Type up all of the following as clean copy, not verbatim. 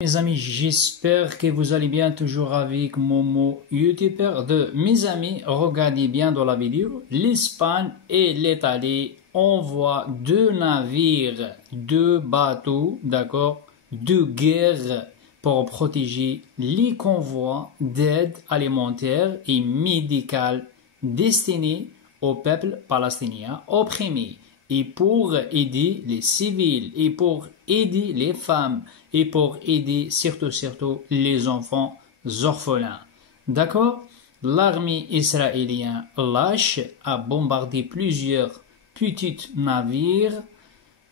Mes amis, j'espère que vous allez bien, toujours avec Momo, youtubeur de mes amis. Regardez bien dans la vidéo, l'Espagne et l'Italie envoient deux navires, deux bateaux, d'accord, de guerre pour protéger les convois d'aide alimentaire et médicale destinés au peuple palestinien opprimé, et pour aider les civils, et pour aider les femmes, et pour aider surtout les enfants orphelins. D'accord? L'armée israélienne lâche a bombardé plusieurs petits navires,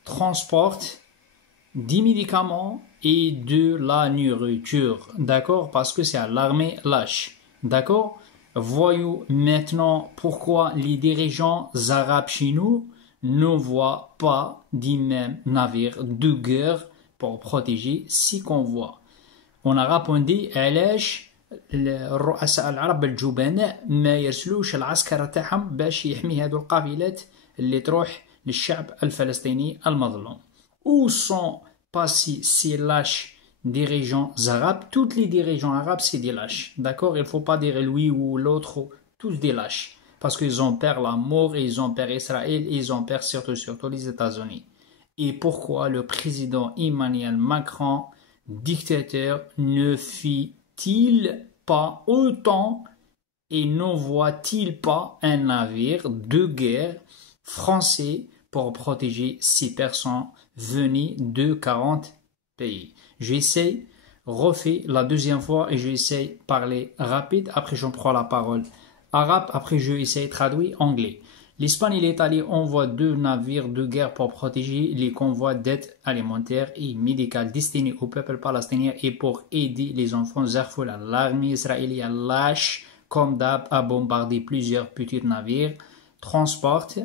transporte des médicaments et de la nourriture. D'accord? Parce que c'est à l'armée lâche. D'accord? Voyons maintenant pourquoi les dirigeants arabes chez nous ne voient pas des mêmes navires de guerre pour protéger ces convois. On a répondu علاش الرؤساء العرب الجبناء ما يرسلوش العسكر تاعهم باش يحمي هذو القافلات اللي تروح للشعب الفلسطيني المظلوم. Où sont passés ces lâches dirigeants arabes? Tous les dirigeants arabes c'est des lâches. D'accord? Il ne faut pas dire lui ou l'autre, tous des lâches. Parce qu'ils ont peur la mort, ils ont peur Israël, ils ont peur surtout les États-Unis. Et pourquoi le président Emmanuel Macron, dictateur, ne fit-il pas autant et n'envoie-t-il pas un navire de guerre français pour protéger ces personnes venues de 40 pays? J'essaie, refais la deuxième fois et j'essaie de parler rapide, après j'en prends la parole arabe, après je essaie de traduire anglais. L'Espagne et l'Italie envoient deux navires de guerre pour protéger les convois d'aide alimentaire et médicale destinés au peuple palestinien et pour aider les enfants orphelins. L'armée israélienne lâche, comme d'hab, a bombardé plusieurs petits navires, transporte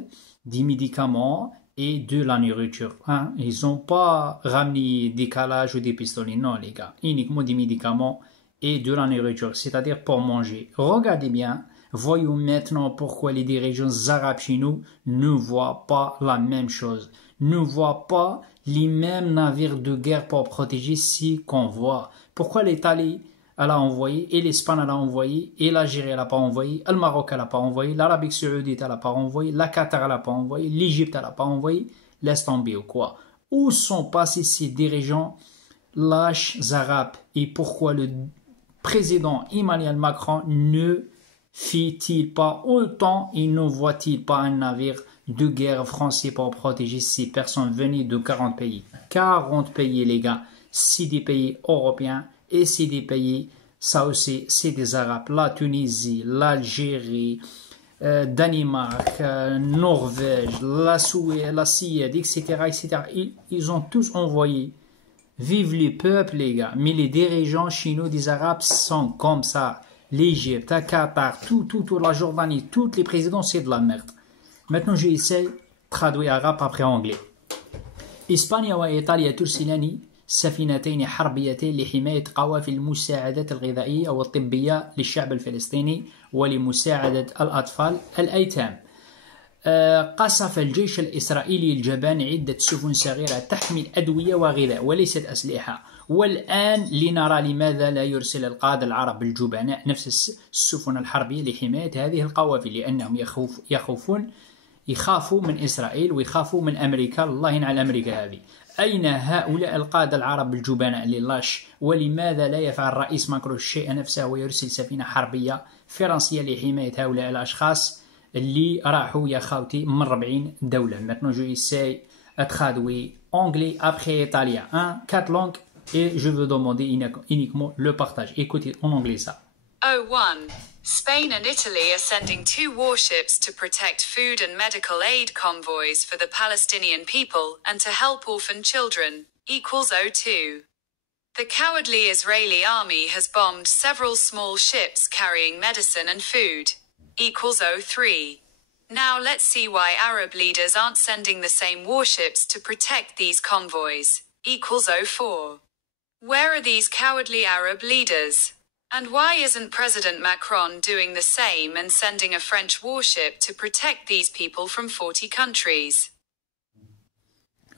des médicaments et de la nourriture. Hein? Ils n'ont pas ramené des calages ou des pistolets, non les gars, uniquement des médicaments et de la nourriture, c'est-à-dire pour manger. Regardez bien. Voyons maintenant pourquoi les dirigeants arabes chez nous ne voient pas la même chose, ne voient pas les mêmes navires de guerre pour protéger ces convois. Pourquoi l'Italie elle a envoyé, et l'Espagne elle a envoyé, et l'Algérie elle n'a pas envoyé, le Maroc elle n'a pas envoyé, l'Arabie Saoudite elle n'a pas envoyé, la Qatar elle n'a pas envoyé, l'Égypte elle n'a pas envoyé, laisse tomber ou quoi? Où sont passés ces dirigeants lâches arabes et pourquoi le président Emmanuel Macron ne fit-il pas autant et ne voit-il pas un navire de guerre français pour protéger ces personnes venues de 40 pays? 40 pays les gars, c'est des pays européens et c'est des pays, ça aussi c'est des Arabes, la Tunisie, l'Algérie, Danemark, Norvège, la Suède, etc. Ils ont tous envoyé. Vive les peuples les gars, mais les dirigeants chinois des Arabes sont comme ça. L'Égypte, le Qatar, la Jordanie, tous les présidents, c'est de la merde. Maintenant, j'essaie de traduire arabe après anglais. إسبانيا وإيطاليا ترسلان سفينتين حربيتين لحماية قوافل المساعدات الغذائية والطبية للشعب الفلسطيني ولمساعدة الأطفال الأيتام. قصف الجيش الإسرائيلي الجبان عدة سفن صغيرة تحمل أدوية وغذاء وليست أسلحة. والآن لنرى لماذا لا يرسل القادة العرب الجبناء نفس السفن الحربية لحماية هذه القوافل، لأنهم يخافوا من إسرائيل ويخافوا من أمريكا. الله ينعل أمريكا هذه. أين هؤلاء القادة العرب الجبناء للاش؟ ولماذا لا يفعل الرئيس ماكرون الشيء نفسه ويرسل سفينة حربية فرنسية لحماية هؤلاء الأشخاص اللي راحوا يا خاوتي من 40 دولة؟ Maintenant je essaie de traduire anglais après italien. 4 langues. Et je veux demander uniquement le partage. Écoutez en anglais ça. 01. Spain and Italy are sending 2 warships to protect food and medical aid convoys for the Palestinian people and to help orphan children. Equals 02. The cowardly Israeli army has bombed several small ships carrying medicine and food. Equals 03. Now let's see why Arab leaders aren't sending the same warships to protect these convoys. Equals 04. Where are these cowardly Arab leaders? And why isn't President Macron doing the same and sending a French warship to protect these people from 40 countries?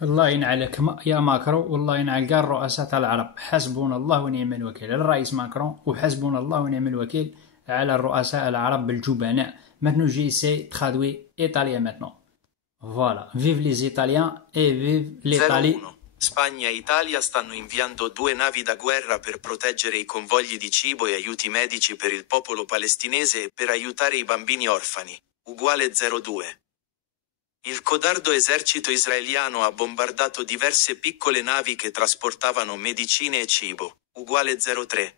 الله ينعلك يا ماكرون، والله ينعل كاع الرؤساء العرب. حسبنا الله ونعم الوكيل. الرئيس ماكرون وحسبنا الله ونعم الوكيل على الرؤساء العرب الجبناء. Maintenant j'essaie de traduire italien maintenant. Voilà, vive les Italiens et vive l'Italie. 01. Spagna e Italia stanno inviando 2 navi da guerra per proteggere i convogli di cibo e aiuti medici per il popolo palestinese e per aiutare i bambini orfani. Uguale 02. Il codardo esercito israeliano ha bombardato diverse piccole navi che trasportavano medicine e cibo. Uguale 03.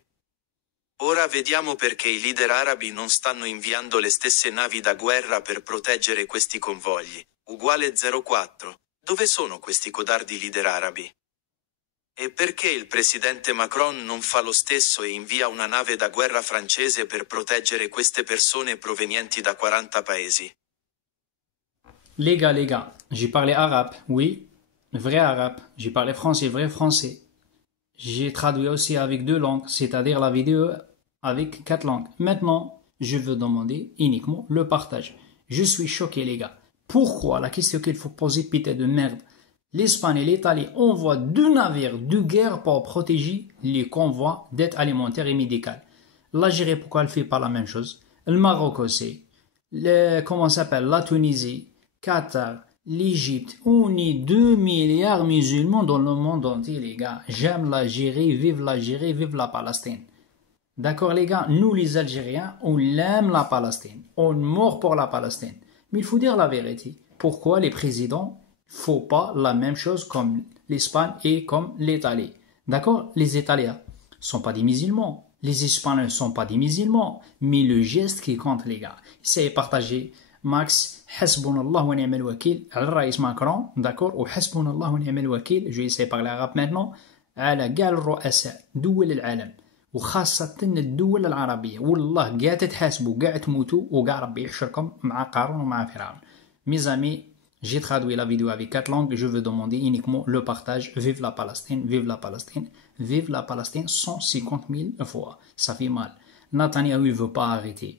Ora vediamo perché i leader arabi non stanno inviando le stesse navi da guerra per proteggere questi convogli. Uguale 04. Dove sono questi codardi leader arabi? E perché il presidente Macron non fa lo stesso e invia una nave da guerra francese per proteggere queste persone provenienti da 40 paesi? Les gars, j'ai parlé arabe, oui, vrai arabe. J'ai parlé français, vrai français. J'ai traduit aussi avec 2 langues, c'est-à-dire la vidéo avec 4 langues. Maintenant, je veux demander uniquement le partage. Je suis choqué, les gars. Pourquoi? La question qu'il faut poser, putain de merde. L'Espagne et l'Italie envoient 2 navires de guerre pour protéger les convois d'aide alimentaire et médicale. L'Algérie, pourquoi elle ne fait pas la même chose? Le Maroc aussi. Comment ça s'appelle? La Tunisie, Qatar, l'Égypte. On est 2 milliards musulmans dans le monde entier, les gars. J'aime l'Algérie, vive la Palestine. D'accord, les gars? Nous, les Algériens, on aime la Palestine. On meurt pour la Palestine. Mais il faut dire la vérité. Pourquoi les présidents ne font pas la même chose comme l'Espagne et comme l'Italie? D'accord? Les Italiens ne sont pas des musulmans. Les Espagnols ne sont pas des musulmans. Mais le geste qui compte, les gars. Essayez de partager. Max, حسبنا الله ونعم الوكيل على الرئيس ماكرون. D'accord? وحسبنا الله ونعم الوكيل. Je vais essayer de parler arabe maintenant. على كاع الرؤساء دول العالم. وخاصة الدول العربية. والله كاع تتحاسبوا كاع تموتوا وكاع ربي يحشركم مع قارون ومع فرعون. Mes amis, j'ai traduit la vidéo avec 4 langues. Je veux demander uniquement le partage. Vive la Palestine, vive la Palestine, vive la Palestine 150 000 fois. Ça fait mal. Netanyahu, il ne veut pas arrêter.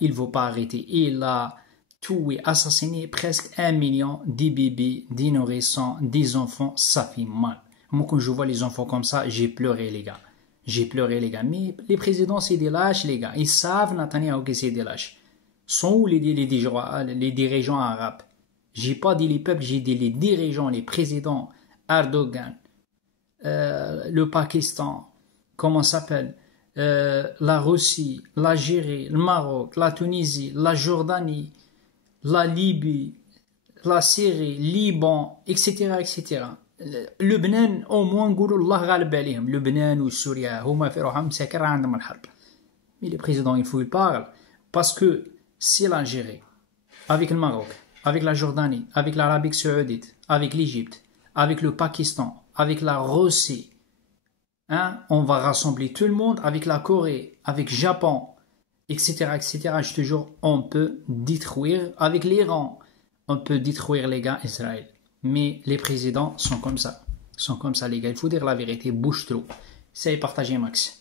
Il ne veut pas arrêter. Il a tué, assassiné presque 1 million de bébés, des nourrissons, des enfants. Ça fait mal. Moi, quand je vois les enfants comme ça, j'ai pleuré, les gars. J'ai pleuré, les gars. Mais les présidents, c'est des lâches, les gars. Ils savent, Netanyahu, que c'est des lâches. Sont où les dirigeants arabes? J'ai pas dit les peuples, j'ai dit les dirigeants, les présidents. Erdogan, le Pakistan, comment ça s'appelle? La Russie, l'Algérie, le Maroc, la Tunisie, la Jordanie, la Libye, la Syrie, Liban, etc., etc. لبنان au moins نقولوا الله غالب عليهم. لبنان وسوريا هما في روحهم مساكن عندهم الحرب. Mais les présidents, il faut qu'ils parlent. Parce que si l'Algérie, avec le Maroc, avec la Jordanie, avec l'Arabie Saoudite, avec l'Égypte, avec le Pakistan, avec la Russie, hein, on va rassembler tout le monde, avec la Corée, avec le Japon, etc., etc. Je te jure, on peut détruire, avec l'Iran, on peut détruire les gars Israël. Mais les présidents sont comme ça. Ils sont comme ça, les gars. Il faut dire la vérité. Bouge trop. C'est partagé, Max.